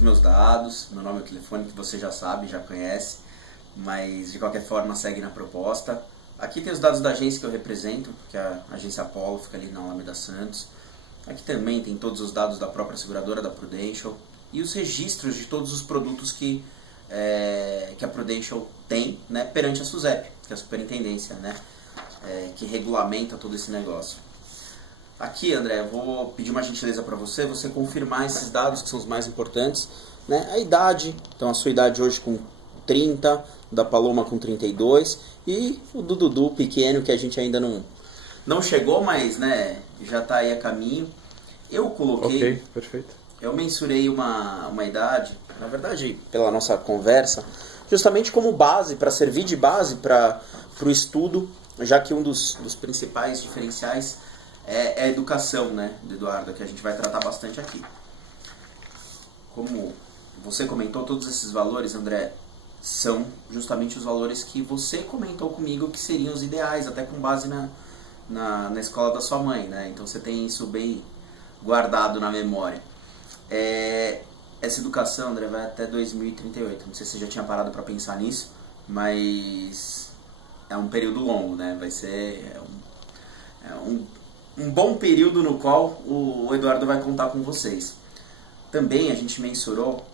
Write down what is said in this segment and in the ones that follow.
meus dados, meu nome e telefone, que você já sabe, já conhece, mas de qualquer forma segue na proposta. Aqui tem os dados da agência que eu represento, que é a Agência Apollo, fica ali na Alameda Santos. Aqui também tem todos os dados da própria seguradora, da Prudential, e os registros de todos os produtos que a Prudential tem, né, perante a SUSEP, que é a superintendência, né, que regulamenta todo esse negócio. Aqui, André, eu vou pedir uma gentileza para você confirmar esses dados que são os mais importantes, né? A idade, então a sua idade hoje com 30, da Paloma com 32 e o do Dudu pequeno que a gente ainda não chegou, mas né, já está aí a caminho. Eu coloquei, ok, perfeito. Eu mensurei uma idade, na verdade pela nossa conversa, justamente como base, para servir de base para o estudo, já que um dos principais diferenciais é a educação, né, do Eduardo, que a gente vai tratar bastante aqui. Como você comentou, todos esses valores, André, são justamente os valores que você comentou comigo que seriam os ideais, até com base na escola da sua mãe, né? Então você tem isso bem guardado na memória. Essa educação, André, vai até 2038. Não sei se você já tinha parado para pensar nisso, mas é um período longo, né? Vai ser um bom período no qual o Eduardo vai contar com vocês. Também a gente mensurou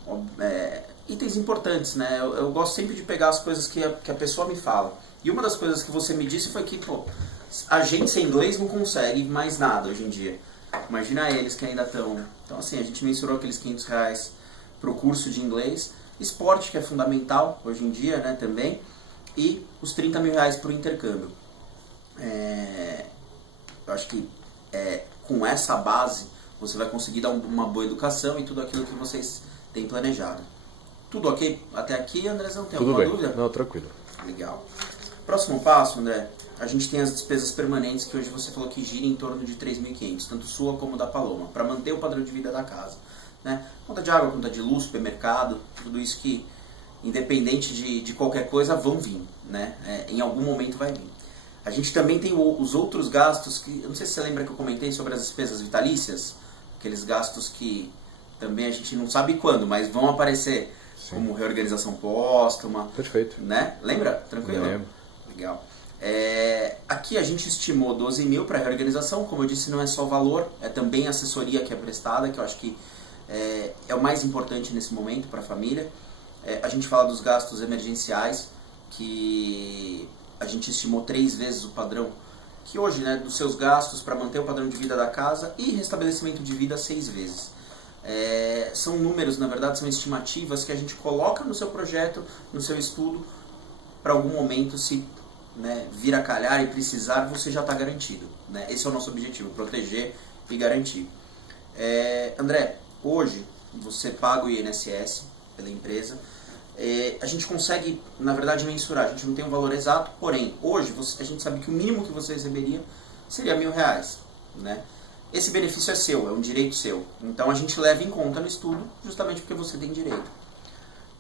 itens importantes, né? Eu gosto sempre de pegar as coisas que a pessoa me fala. E uma das coisas que você me disse foi que, a gente sem inglês não consegue mais nada hoje em dia. Imagina eles que ainda estão... Então, assim, a gente mensurou aqueles R$500 para o curso de inglês, esporte, que é fundamental hoje em dia, né, também, e os R$30 mil para o intercâmbio. Eu acho que com essa base você vai conseguir dar uma boa educação e tudo aquilo que vocês têm planejado. Tudo ok até aqui, Andrezão? Tem Tudo alguma bem. dúvida? Não, tranquilo. Legal. Próximo passo, André, a gente tem as despesas permanentes que hoje você falou que gira em torno de 3.500, tanto sua como da Paloma, para manter o padrão de vida da casa, né? Conta de água, conta de luz, supermercado, tudo isso que, independente de qualquer coisa, vão vir, né? Em algum momento vai vir. A gente também tem os outros gastos que, eu não sei se você lembra que eu comentei sobre as despesas vitalícias, aqueles gastos que também a gente não sabe quando, mas vão aparecer. Sim. Como reorganização póstuma. Perfeito. Né? Lembra? Tranquilo? Lembro. Legal. Aqui a gente estimou 12 mil para reorganização. Como eu disse, não é só valor, é também assessoria que é prestada, que eu acho que é o mais importante nesse momento para a família. A gente fala dos gastos emergenciais, que a gente estimou 3 vezes o padrão, que hoje, né, dos seus gastos para manter o padrão de vida da casa, e restabelecimento de vida 6 vezes. São números, na verdade, são estimativas que a gente coloca no seu projeto, no seu estudo, para algum momento, se vir a calhar e precisar, você já está garantido, né? Esse é o nosso objetivo, proteger e garantir. André, hoje você paga o INSS pela empresa, a gente consegue, na verdade, mensurar, a gente não tem um valor exato, porém, hoje a gente sabe que o mínimo que você receberia seria R$1.000, né? Esse benefício é seu, é um direito seu. Então a gente leva em conta no estudo, justamente porque você tem direito.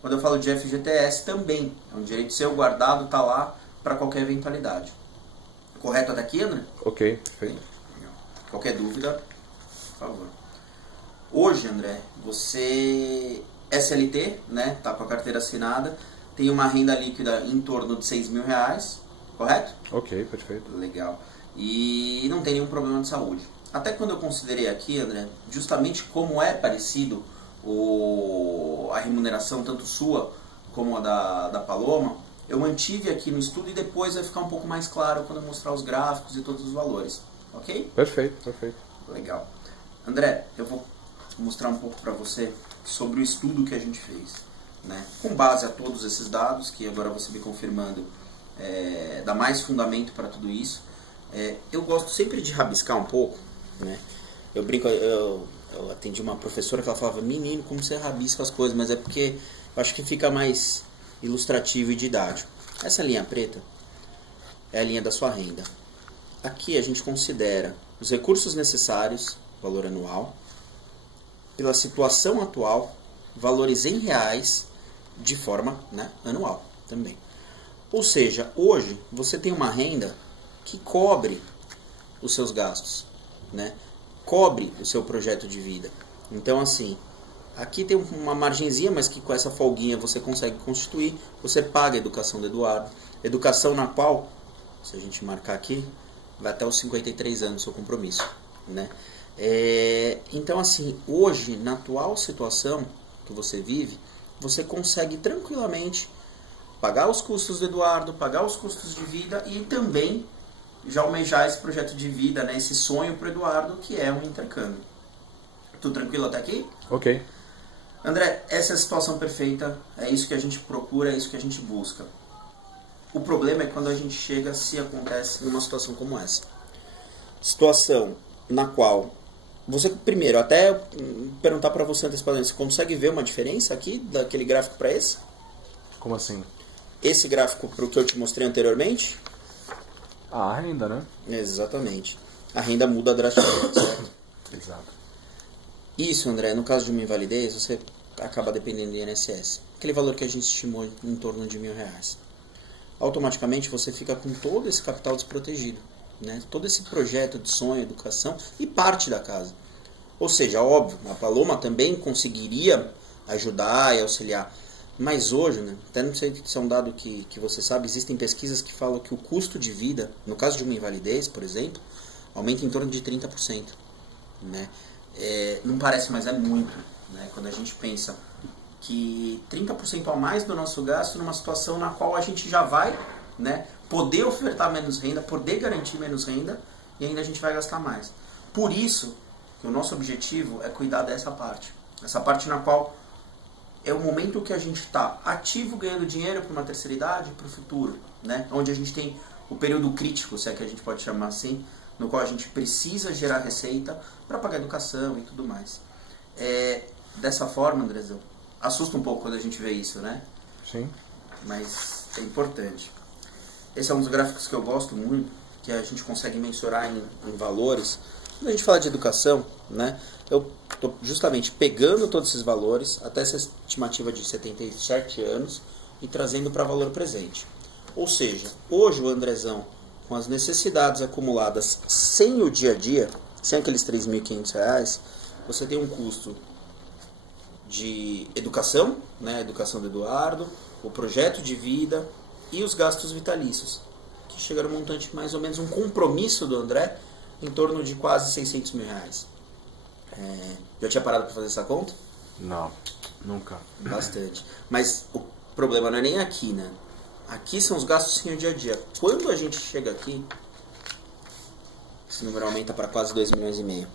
Quando eu falo de FGTS, também é um direito seu, guardado, está lá para qualquer eventualidade. Correto até aqui, André? Ok, perfeito. Qualquer dúvida, por favor. Hoje, André, você é SLT, né? Tá com a carteira assinada, tem uma renda líquida em torno de R$6.000, correto? Ok, perfeito. Legal. E não tem nenhum problema de saúde. Até quando eu considerei aqui, André, justamente como é parecido a remuneração, tanto sua como a da Paloma, eu mantive aqui no estudo e depois vai ficar um pouco mais claro quando eu mostrar os gráficos e todos os valores. Ok? Perfeito, perfeito. Legal. André, eu vou mostrar um pouco para você sobre o estudo que a gente fez, né? Com base a todos esses dados, que agora você me confirmando dá mais fundamento para tudo isso. Eu gosto sempre de rabiscar um pouco, né? Eu brinco, eu atendi uma professora que ela falava: menino, como você rabisca as coisas? Mas é porque eu acho que fica mais ilustrativo e didático. Essa linha preta é a linha da sua renda. Aqui a gente considera os recursos necessários, valor anual, pela situação atual, valores em reais, de forma, né, anual também. Ou seja, hoje você tem uma renda que cobre os seus gastos, né? Cobre o seu projeto de vida. Então, assim, Aqui tem uma margenzinha, mas que com essa folguinha você consegue constituir. Você paga a educação do Eduardo. Educação na qual, se a gente marcar aqui, vai até os 53 anos o seu compromisso, né? Então, assim, hoje, na atual situação que você vive, você consegue tranquilamente pagar os custos do Eduardo, pagar os custos de vida e também já almejar esse projeto de vida, né? Esse sonho para o Eduardo, que é um intercâmbio. Tudo tranquilo até aqui? Ok. André, essa é a situação perfeita, é isso que a gente procura, é isso que a gente busca. O problema é quando a gente chega, se acontece numa situação como essa. Situação na qual você, primeiro, até perguntar para você antecipadamente, você consegue ver uma diferença aqui daquele gráfico para esse? Como assim? Esse gráfico para o que eu te mostrei anteriormente? A renda, né? Exatamente. A renda muda drasticamente, certo? Exato. Isso, André, no caso de uma invalidez, você acaba dependendo do INSS. Aquele valor que a gente estimou em torno de R$1.000. Automaticamente você fica com todo esse capital desprotegido, né? Todo esse projeto de sonho, educação e parte da casa. Ou seja, óbvio, a Paloma também conseguiria ajudar e auxiliar. Mas hoje, né, até não sei se é um dado que você sabe, existem pesquisas que falam que o custo de vida, no caso de uma invalidez, por exemplo, aumenta em torno de 30%. Né? Não parece, mas é muito. Né? Quando a gente pensa que 30% a mais do nosso gasto numa situação na qual a gente já vai, né, poder ofertar menos renda, poder garantir menos renda, e ainda a gente vai gastar mais. Por isso que o nosso objetivo é cuidar dessa parte. Essa parte na qual é o momento que a gente está ativo, ganhando dinheiro para uma terceira idade, para o futuro, né? Onde a gente tem o período crítico, se é que a gente pode chamar assim, no qual a gente precisa gerar receita para pagar educação e tudo mais. Dessa forma, Andrezão, assusta um pouco quando a gente vê isso, né? Sim. Mas é importante. Esse é um dos gráficos que eu gosto muito, que a gente consegue mensurar em valores. Quando a gente fala de educação, né, eu estou justamente pegando todos esses valores, até essa estimativa de 77 anos, e trazendo para valor presente. Ou seja, hoje o Andrezão, com as necessidades acumuladas sem o dia a dia, sem aqueles R$3.500, você tem um custo de educação, né, a educação do Eduardo, o projeto de vida e os gastos vitalícios, que chegaram a um montante mais ou menos, um compromisso do André, em torno de quase R$600 mil. Já tinha parado para fazer essa conta? Não, nunca. Bastante. Mas o problema não é nem aqui, né? Aqui são os gastos sem o dia a dia. Quando a gente chega aqui, esse número aumenta para quase R$2,5 milhões.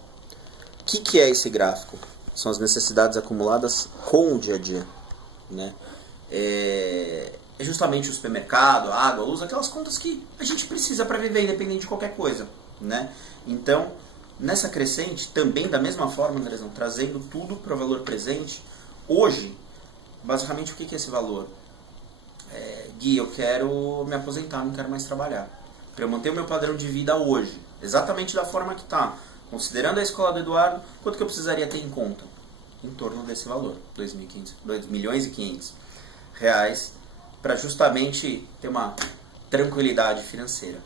O que é esse gráfico? São as necessidades acumuladas com o dia a dia, né? É justamente o supermercado, a água, luz, aquelas contas que a gente precisa para viver, independente de qualquer coisa, né? Então, nessa crescente, também da mesma forma, Andrezão, trazendo tudo para o valor presente, hoje, basicamente, o que é esse valor? Gui, eu quero me aposentar, não quero mais trabalhar. Para eu manter o meu padrão de vida hoje, exatamente da forma que está, considerando a escola do Eduardo, quanto que eu precisaria ter em conta? Em torno desse valor, R$2.500, para justamente ter uma tranquilidade financeira.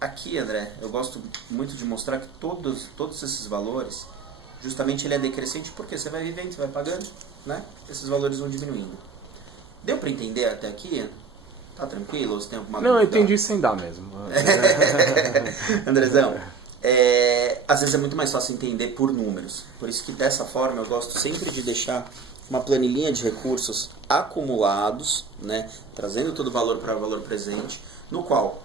Aqui, André, eu gosto muito de mostrar que todos esses valores, justamente ele é decrescente porque você vai vivendo, você vai pagando, né? Esses valores vão diminuindo. Deu para entender até aqui? Tá tranquilo? Ou você tem alguma Não, dúvida? eu entendi sem dar mesmo. Andrezão, às vezes é muito mais fácil entender por números. Por isso que dessa forma eu gosto sempre de deixar uma planilhinha de recursos acumulados, né? Trazendo todo o valor para o valor presente, no qual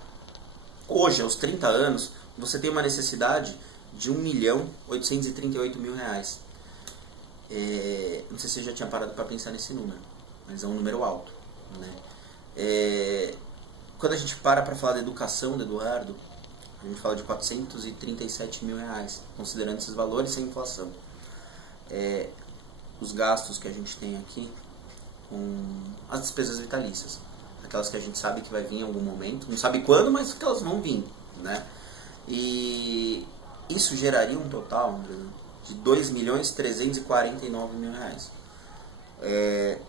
hoje, aos 30 anos, você tem uma necessidade de R$1.838.000. Não sei se você já tinha parado para pensar nesse número, mas é um número alto, né? Quando a gente para falar da educação do Eduardo, a gente fala de R$437 mil, considerando esses valores sem inflação. Os gastos que a gente tem aqui com as despesas vitalícias, aquelas que a gente sabe que vai vir em algum momento, não sabe quando, mas que elas vão vir, né? E isso geraria um total de R$2.349.000.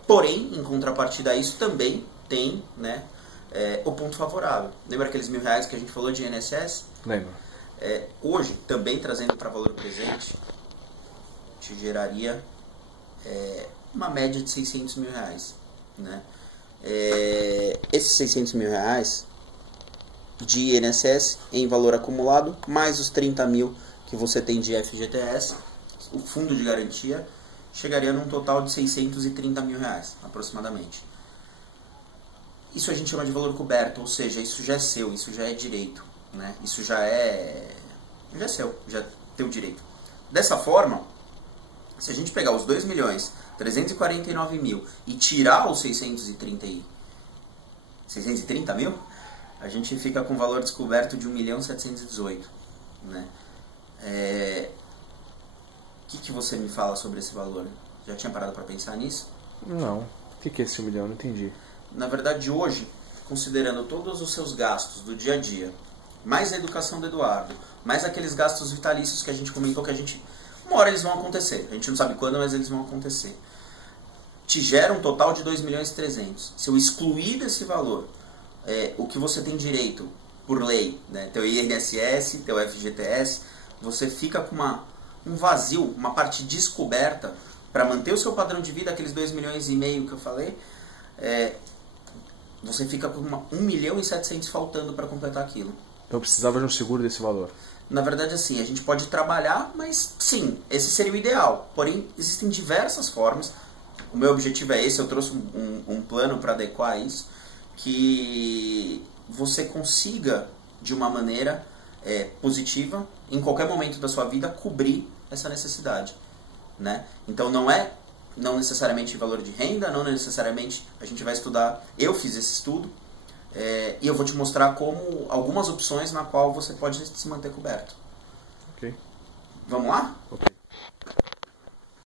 Porém, em contrapartida a isso, também tem, né, o ponto favorável. Lembra aqueles R$1.000 que a gente falou de INSS? Lembro. Hoje, também trazendo para valor presente, te geraria uma média de 600 mil reais, né? Esses 600 mil reais de INSS em valor acumulado, mais os 30 mil que você tem de FGTS, o fundo de garantia, chegaria num total de 630 mil reais, aproximadamente. Isso a gente chama de valor coberto, ou seja, isso já é seu, isso já é direito, né? Isso já é seu, já é teu direito. Dessa forma, se a gente pegar os 2.349.000 e tirar os 630 mil, a gente fica com o valor descoberto de 1.718.000, né? O que você me fala sobre esse valor? Já tinha parado para pensar nisso? Não. O que é esse 1 milhão? Não entendi. Na verdade, hoje, considerando todos os seus gastos do dia a dia, mais a educação do Eduardo, mais aqueles gastos vitalícios que a gente comentou que uma hora eles vão acontecer. A gente não sabe quando, mas eles vão acontecer. Te gera um total de 2.300.000. Se eu excluir desse valor o que você tem direito por lei, né, teu INSS, teu FGTS, você fica com um vazio, uma parte descoberta para manter o seu padrão de vida, aqueles 2,5 milhões que eu falei, você fica com 1.700.000 faltando para completar aquilo. Então eu precisava de um seguro desse valor. Na verdade, assim, a gente pode trabalhar, mas sim, esse seria o ideal. Porém, existem diversas formas. O meu objetivo é esse, eu trouxe um plano para adequar isso, que você consiga, de uma maneira positiva, em qualquer momento da sua vida, cobrir essa necessidade, né? Então não necessariamente valor de renda, não necessariamente a gente vai estudar. Eu fiz esse estudo e eu vou te mostrar como algumas opções na qual você pode se manter coberto. Ok. Vamos lá? Ok.